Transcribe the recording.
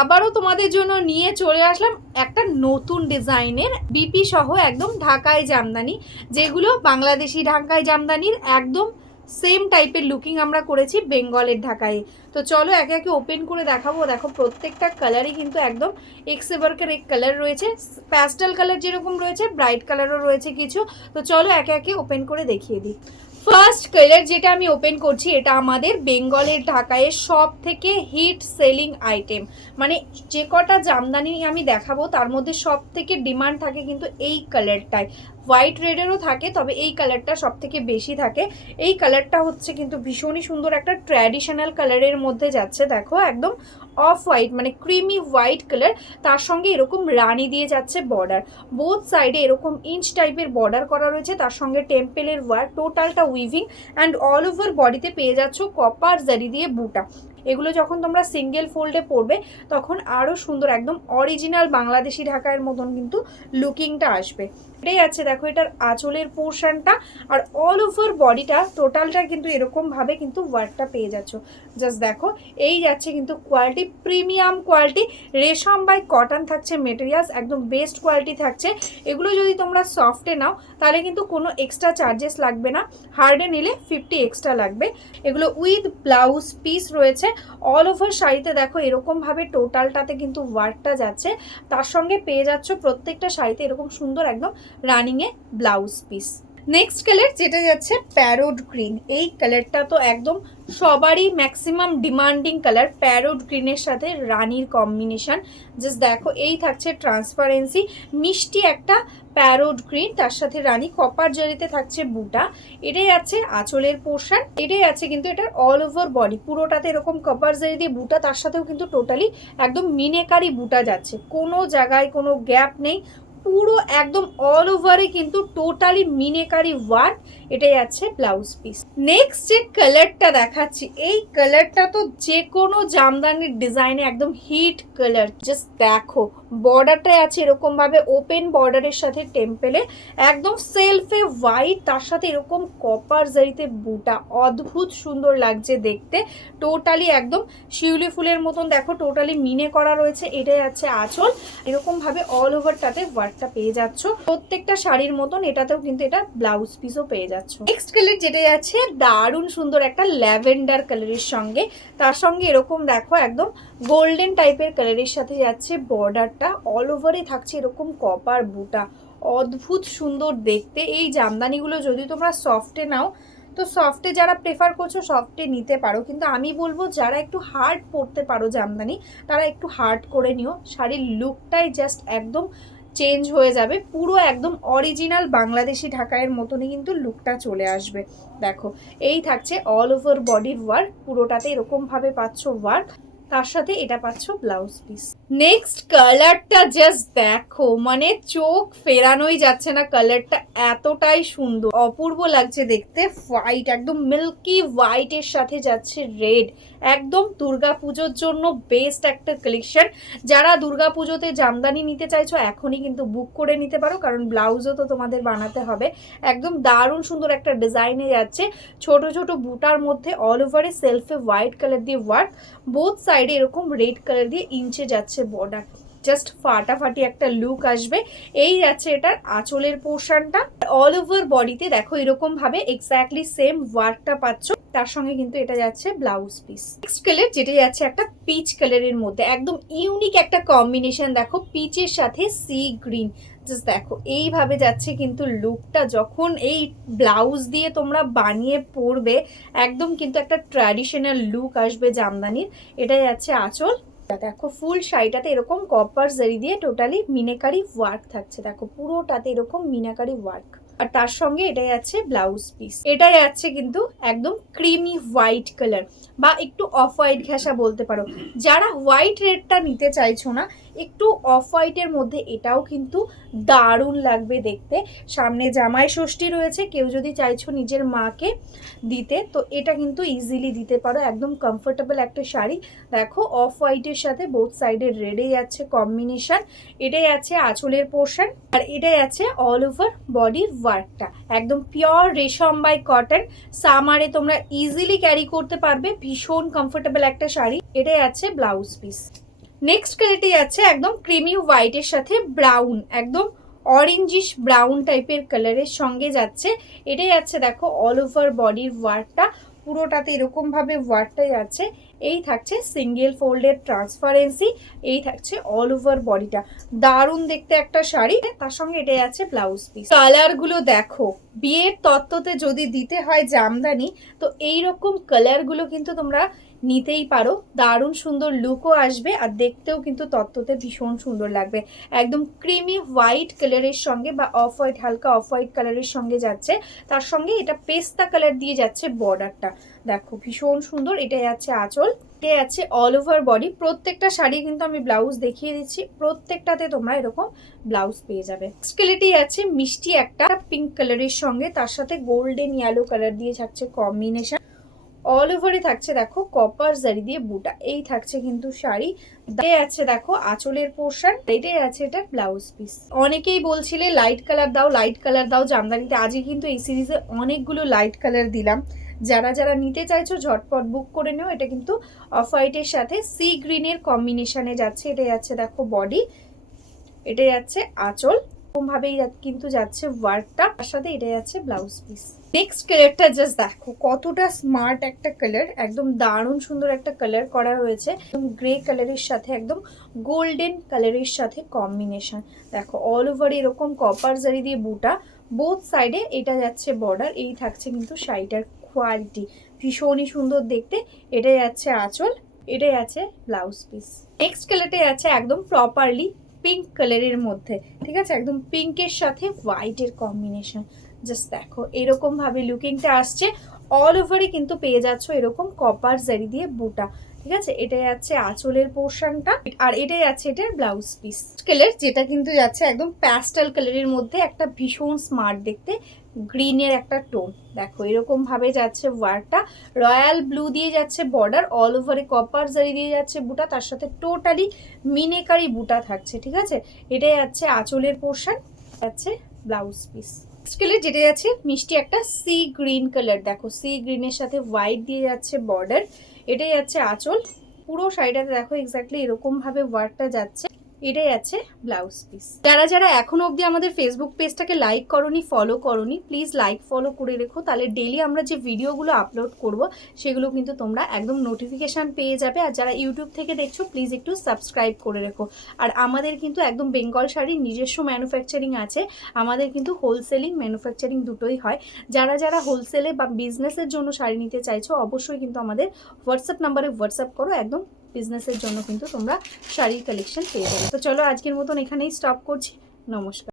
আবারও তোমাদের জন্য নিয়ে চলে আসলাম একটা নতুন ডিজাইনের বিপি সহ একদম ঢাকাই জামদানি, যেগুলো বাংলাদেশি ঢাকাই জামদানির একদম সেম টাইপের লুকিং আমরা করেছি বেঙ্গলের ঢাকায়। তো চলো একে একে ওপেন করে দেখাবো। দেখো প্রত্যেকটা কালারই কিন্তু একদম এক সে বাড়कर এক কালার রয়েছে, প্যাস্টেল কালার যেরকম রয়েছে ব্রাইট কালারও রয়েছে কিছু। তো চলো একে একে ওপেন করে দেখিয়ে দিই। ফার্স্ট কালার যেটা আমি ওপেন করছি, এটা আমাদের বেঙ্গলের ঢাকায়ের সব থেকে হিট সেলিং আইটেম। মানে যে কটা জামদানি আমি দেখাবো তার মধ্যে সব থেকে ডিমান্ড থাকে কিন্তু এই কালারটাই। হোয়াইট রেডেরও থাকে, তবে এই কালারটা সব থেকে বেশি থাকে। এই কালারটা হচ্ছে কিন্তু ভীষণই সুন্দর একটা ট্র্যাডিশনাল কালারের মধ্যে যাচ্ছে। দেখো একদম অফ হোয়াইট মানে ক্রিমি হোয়াইট কালার, তার সঙ্গে এরকম রানি দিয়ে যাচ্ছে বর্ডার, বোথ সাইডে এরকম ইঞ্চ টাইপের বর্ডার করা রয়েছে, তার সঙ্গে টেম্পেলের ওয়ার্ক, টোটালটা উইভিং অ্যান্ড অল ওভার বডিতে পেয়ে যাচ্ছ কপার জারি দিয়ে বুটা। এগুলো যখন তোমরা সিঙ্গেল ফোল্ডে পরবে তখন আরও সুন্দর একদম অরিজিনাল বাংলাদেশি ঢাকায়ের মতন কিন্তু লুকিংটা আসবে। এটাই আছে দেখো এটার আঁচলের পোর্শনটা, আর অল ওভার বডিটা টোটালটা কিন্তু এরকমভাবে কিন্তু ওয়ার্কটা পেয়ে যাচ্ছ। জাস্ট দেখো এই যাচ্ছে কিন্তু কোয়ালিটি, প্রিমিয়াম কোয়ালিটি, রেশম বাই কটন থাকছে মেটেরিয়ালস, একদম বেস্ট কোয়ালিটি থাকছে। এগুলো যদি তোমরা সফটে নাও তাহলে কিন্তু কোনো এক্সট্রা চার্জেস লাগবে না, হার্ডে নিলে 50 এক্সট্রা লাগবে। এগুলো উইথ ব্লাউজ পিস রয়েছে। অল ওভার শাড়িতে দেখো এরকমভাবে টোটালটাতে কিন্তু ওয়ার্কটা যাচ্ছে, তার সঙ্গে পেয়ে যাচ্ছ প্রত্যেকটা শাড়িতে এরকম সুন্দর একদম রানিংয়ে ব্লাউজ পিস। নেক্সট কালার যেটা যাচ্ছে প্যারোট গ্রিন। এই কালারটা তো একদম সবারই ম্যাক্সিমাম ডিমান্ডিং কালার, প্যারোট গ্রিনের সাথে রানির কম্বিনেশন। জাস্ট দেখো এই থাকছে ট্রান্সপারেন্সি মিষ্টি একটা প্যারোট গ্রিন, তার সাথে রানি কপার জারিতে থাকছে বুটা। এটাই আছে আঁচলের পোর্শন, এটাই আছে কিন্তু এটার অল ওভার বডি, পুরোটাতে এরকম কপার জারি দিয়ে বুটা, তার সাথেও কিন্তু টোটালি একদম মিনেকারি বুটা যাচ্ছে, কোনো জায়গায় কোনো গ্যাপ নেই, পুরো একদম অল ওভারে কিন্তু টোটালি মিনেকারি ওয়ার্ক। এটাই আছে ব্লাউজ পিস। নেক্সট যে কালারটা দেখাচ্ছি, এই কালারটা তো যে কোনো জামদানির ডিজাইনে একদম হিট কালার। জাস্ট দেখো বর্ডারটাই আছে এরকম ভাবে ওপেন বর্ডারের সাথে টেম্পেলে একদম সেলফে হোয়াইট, তার সাথে এরকম কপার জারিতে বুটা, অদ্ভুত সুন্দর লাগছে দেখতে। টোটালি একদম শিউলি ফুলের মতন দেখো টোটালি মিনে করা রয়েছে। এটাই আছে আঁচল, এরকম ভাবে অল ওভারটাতে ওয়ার্কটা পেয়ে যাচ্ছ প্রত্যেকটা শাড়ির মতন। এটাতেও কিন্তু এটা ব্লাউজ পিসও পেয়ে যাচ্ছ। নেক্সট কালার যেটা আছে দারুণ সুন্দর একটা ল্যাভেন্ডার কালারের সঙ্গে, তার সঙ্গে এরকম দেখো একদম গোল্ডেন টাইপের কালারের সাথে যাচ্ছে বর্ডারটা, অল ওভারে থাকছে এরকম কপার বুটা, অদ্ভুত সুন্দর দেখতে। এই জামদানিগুলো যদি তোমরা সফটে নাও তো সফটে যারা প্রেফার করছো সফটে নিতে পারো, কিন্তু আমি বলবো যারা একটু হার্ড পরতে পারো জামদানি তারা একটু হার্ড করে নিও, শাড়ির লুকটাই জাস্ট একদম চেঞ্জ হয়ে যাবে, পুরো একদম অরিজিনাল বাংলাদেশি ঢাকাইয়ের মতনই কিন্তু লুকটা চলে আসবে। দেখো এই থাকছে অল ওভার বডির ওয়ার্ক, পুরোটাতে এরকমভাবে পাচ্ছ ওয়ার্ক, তার সাথে এটা পাচ্ছ ব্লাউজ পিস। নেক্সট কালারটা জাস্ট দেখো, মানে চোখ ফেরানোই যাচ্ছে না, কালারটা এতটাই সুন্দর অপূর্ব লাগছে দেখতে। হোয়াইট একদম মিল্কি হোয়াইটের সাথে যাচ্ছে রেড, একদম দুর্গাপুজোর জন্য বেস্ট একটা কালেকশন। যারা দুর্গাপুজোতে জামদানি নিতে চাইছো এখনই কিন্তু বুক করে নিতে পারো, কারণ ব্লাউজও তো তোমাদের বানাতে হবে। একদম দারুণ সুন্দর একটা ডিজাইনে যাচ্ছে, ছোট ছোট বুটার মধ্যে অল ওভারে সেলফে হোয়াইট কালার দিয়ে ওয়ার্ক, বোথ সাইডে এরকম রেড কালার দিয়ে ইঞ্চে যাচ্ছে বর্ডার, জাস্ট ফাটাফাটি একটা লুক আসবে। এই যাচ্ছে এটার আঁচলের পোর্শনটা, অল ওভার বডিতে দেখো এরকম ভাবে এক্স্যাক্টলি সেম ওয়ার্কটা পাচ্ছ, তার সঙ্গে কিন্তু এটা যাচ্ছে ব্লাউজ পিস। নেক্সট কালার যেটা যাচ্ছে একটা পিচ কালারের মধ্যে, একদম ইউনিক একটা কম্বিনেশন। দেখো পিচের সাথে সি গ্রিন, জাস্ট দেখো এইভাবে যাচ্ছে কিন্তু লুকটা, যখন এই ব্লাউজ দিয়ে তোমরা বানিয়ে পরবে একদম কিন্তু একটা ট্র্যাডিশনাল লুক আসবে জামদানির। এটা যাচ্ছে আঁচল, দেখো ফুল শাড়িটাতে এরকম কপার জারি দিয়ে টোটালি মিনাকারি ওয়ার্ক থাকছে, দেখো পুরোটাতে এরকম মিনাকারি ওয়ার্ক, আর তার সঙ্গে এটাই আছে ব্লাউজ পিস। এটাই আছে কিন্তু একদম ক্রিমি হোয়াইট কালার বা একটু অফ হোয়াইট ঘেঁষা বলতে পারো। যারা হোয়াইট রেডটা নিতে চাইছো না, একটু অফ হোয়াইটের মধ্যে এটাও কিন্তু দারুণ লাগবে দেখতে। সামনে জামাই ষষ্ঠী রয়েছে, কেউ যদি চাইছো নিজের মাকে দিতে তো এটা কিন্তু ইজিলি দিতে পারো, একদম কমফোর্টেবল একটা শাড়ি। দেখো অফ হোয়াইটের সাথে বোথ সাইডে রেডে যাচ্ছে কম্বিনেশন। এটাই আছে আঁচলের পোর্শন, আর এটাই আছে অল ওভার বডির ওয়ার্কটা, একদম পিওর রেশম বাই কটন। সামারে তোমরা ইজিলি ক্যারি করতে পারবে, ভীষণ কমফোর্টেবল একটা শাড়ি। এটাই আছে ব্লাউজ পিস। নেক্সট কালারটি যাচ্ছে একদম ক্রিমি হোয়াইটের সাথে ব্রাউন, একদম অরেঞ্জিশ ব্রাউন টাইপের কালারের সঙ্গে যাচ্ছে। এটাই যাচ্ছে দেখো অল ওভার বডির ওয়ার্কটা, পুরোটাতে এরকম ভাবে ওয়ার্কটা যাচ্ছে। এই থাকছে সিঙ্গেল ফোল্ডের ট্রান্সপারেন্সি, এই থাকছে অল ওভার বডিটা। দারুণ দেখতে একটা শাড়ি, তার সঙ্গে এটা যাচ্ছে ব্লাউজ পিস। কালার গুলো দেখো, বিয়ের তত্ত্বতে যদি দিতে হয় জামদানি, তো এইরকম কালার গুলো কিন্তু তোমরা নিতেই পারো। দারুণ সুন্দর লুকও আসবে আর দেখতেও কিন্তু তত্ত্বতে ভীষণ সুন্দর লাগবে। একদম ক্রিমি হোয়াইট কালারের সঙ্গে বা অফ হোয়াইট, হালকা অফ হোয়াইট কালারের সঙ্গে যাচ্ছে। তার সঙ্গে এটা পেস্তা কালার দিয়ে যাচ্ছে বর্ডারটা, দেখো ভীষণ সুন্দর। এটা যাচ্ছে আঁচল, এটা যাচ্ছে অল ওভার বডি। প্রত্যেকটা শাড়ি কিন্তু আমি ব্লাউজ দেখিয়ে দিচ্ছি, প্রত্যেকটাতে তোমরা এরকম ব্লাউজ পেয়ে যাবে। স্কেলেটি আছে মিষ্টি একটা পিঙ্ক কালারের সঙ্গে, তার সাথে গোল্ডেন ইয়েলো কালার দিয়ে থাকছে কম্বিনেশন। অল ওভারে থাকছে দেখো কপার জারি দিয়ে বুটা। এই থাকছে কিন্তু শাড়ি, দিয়ে আছে দেখো আঁচলের পোর্শন, এটাই আছে এটা ব্লাউজ পিস। অনেকেই বলছিলে লাইট কালার দাও, লাইট কালার দাও জামদানিতে। আজকে কিন্তু এই সিরিজে অনেকগুলো লাইট কালার দিলাম। যারা যারা নিতে চাইছো ঝটপট বুক করে নিও। এটা কিন্তু অফ হোয়াইটের সাথে সি গ্রিনের কম্বিনেশনে যাচ্ছে। এটা যাচ্ছে দেখো বডি, এটা যাচ্ছে আঁচল, ভাবেই কিন্তু যাচ্ছে ওয়ার্কটা, তার সাথে এটা যাচ্ছে ব্লাউজ পিস। নেক্সট কালারটা জাস্ট দেখো কতটা স্মার্ট একটা কালার, একদম দারুণ সুন্দর একটা কালার করা রয়েছে। একদম গ্রে কালারের সাথে একদম গোল্ডেন কালারের সাথে কম্বিনেশন। দেখো অল ওভার এরকম কপার জারি দিয়ে বুটা, বোথ সাইডে এটা যাচ্ছে বর্ডার। এই থাকছে কিন্তু শাড়িটার কোয়ালিটি, ভীষণই সুন্দর দেখতে। এটা যাচ্ছে আঁচল, এটা যাচ্ছে ব্লাউজ পিস। নেক্সট কালারটা যাচ্ছে একদম প্রপারলি পিঙ্ক কালারের মধ্যে, ঠিক আছে, একদম পিঙ্কের সাথে হোয়াইটের কম্বিনেশন। জাস্ট দেখো এরকম ভাবে লুকিংটা আসছে। অল ওভারে কিন্তু পেয়ে যাচ্ছ এরকম কপার জারি দিয়ে বুটা, ঠিক আছে। এটা যাচ্ছে আঁচলের পোর্শনটা, আর এটা যাচ্ছে এটার ব্লাউজ পিস। কালার যেটা কিন্তু যাচ্ছে একদম প্যাস্টেল কালারের মধ্যে, একটা ভীষণ স্মার্ট দেখতে গ্রিনের একটা টোন। দেখো এরকম ভাবে যাচ্ছে ওয়ার্কটা, রয়্যাল ব্লু দিয়ে যাচ্ছে বর্ডার, অল ওভারে কপার জারি দিয়ে যাচ্ছে বুটা, তার সাথে টোটালি মিনেকারি বুটা থাকছে, ঠিক আছে। এটা যাচ্ছে আঁচলের পোর্শন, যাচ্ছে ব্লাউজ পিস। কালার যেটা যাচ্ছে মিষ্টি একটা সি গ্রিন কালার, দেখো সি গ্রিনের সাথে হোয়াইট দিয়ে যাচ্ছে বর্ডার। এটাই যাচ্ছে আঁচল, পুরো শাড়িটাতে দেখো এক্স্যাক্টলি এরকম ভাবে ওয়ার্কটা যাচ্ছে। এটাই আছে ব্লাউজ পিস। যারা যারা এখনো অবধি আমাদের ফেসবুক পেজটাকে লাইক করনি, ফলো করনি, প্লিজ লাইক ফলো করে রেখো, তাহলে ডেইলি আমরা যে ভিডিওগুলো আপলোড করব সেগুলো কিন্তু তোমরা একদম নোটিফিকেশান পেয়ে যাবে। আর যারা ইউটিউব থেকে দেখছো প্লিজ একটু সাবস্ক্রাইব করে রেখো। আর আমাদের কিন্তু একদম বেঙ্গল শাড়ির নিজস্ব ম্যানুফ্যাকচারিং আছে, আমাদের কিন্তু হোলসেলিং ম্যানুফ্যাকচারিং দুটোই হয়। যারা যারা হোলসেলে বা বিজনেসের জন্য শাড়ি নিতে চাইছো অবশ্যই কিন্তু আমাদের হোয়াটসঅ্যাপ নাম্বারে হোয়াটসঅ্যাপ করো, একদম বিজনেসের জন্য কিন্তু তোমরা শাড়ির কালেকশন পেয়ে যাবে। তো চলো আজকের মতন এখানেই স্টপ করছি, নমস্কার।